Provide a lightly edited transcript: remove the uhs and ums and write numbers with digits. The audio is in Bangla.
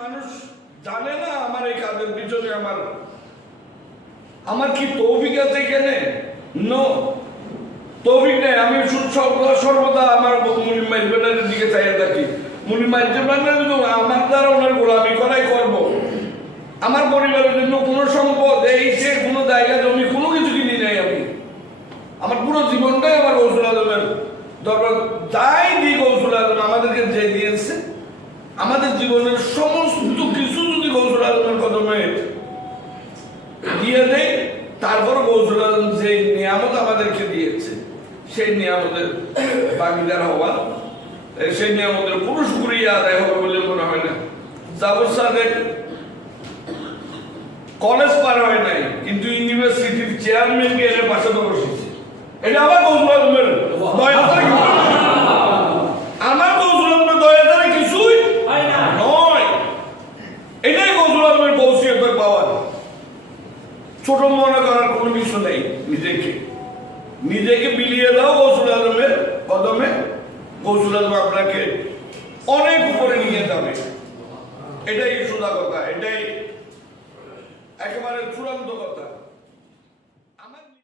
মানুষ জানে না আমার এই কাজের পিছনে আমার কি তৌফিক আছে এখানে? নো, তৌফিক নেই। আমি সর্বদা আমার মুনিম মাইজবানের দিকে চাইয়া থাকি। মুনিম মাইজবানের আমার দ্বারা ওনার গোলামি করাই করব। আমার পরিবারের জন্য কোনো সম্পদ এই সে কোনো জায়গা জমি কোনো কিছু কিনি নাই আমি। আমার পুরো জীবনটাই আমার গৌসুল আজমের দরবার। যাই দিই গৌসুল আজম আমাদেরকে যে দিয়েছে, আমাদের জীবনের সমস্ত কিছু যদি গৌসুল আজমের কদমে দিয়ে দেয়, তারপর গৌসুল আজম যে নিয়ামত আমাদেরকে দিয়েছে সেই নিয়ামতের ভাগিদার হওয়ার, সেই নিয়ামতের কোনো শুকরিয়া আদায় হবে বলে মনে হয় না। জাফর সাদেক কলেজ পার হয় নাই, কিন্তু ইউনিভার্সিটির চেয়ারম্যানকে এর পাশে তো বসেছে। এটা আবার গৌসুল আজমের দয়া করে, আমার গৌসুল আজমের দয়া করে কিছুই নয়। এটাই গৌসুল আজমের গৌসিয়তের পাওয়ার। ছোট মনে করার কোনো কিছু নেই। নিজেকে বিলিয়ে দাও গৌসুল আজমের কদমে, গৌসুল আজম আপনাকে অনেক উপরে নিয়ে যাবে। এটাই সোজা কথা, এটাই একেবারে চূড়ান্ত কথা।